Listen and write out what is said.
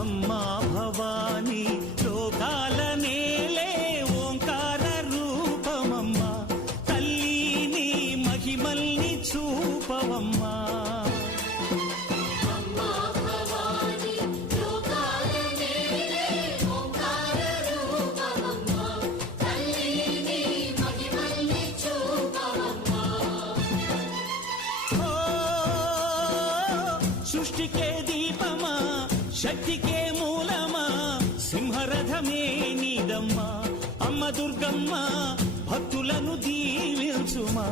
అమ్మా భవానీ లోకాల నేలే ఓంకార రూపమమ్మా తల్లి మహిమల్ని చూపవమ్మా సృష్టికే దీపమా శక్తికే మూలమా సింహరథమే నీదమ్మా అమ్మ దుర్గమ్మ భక్తులను దీవించుమా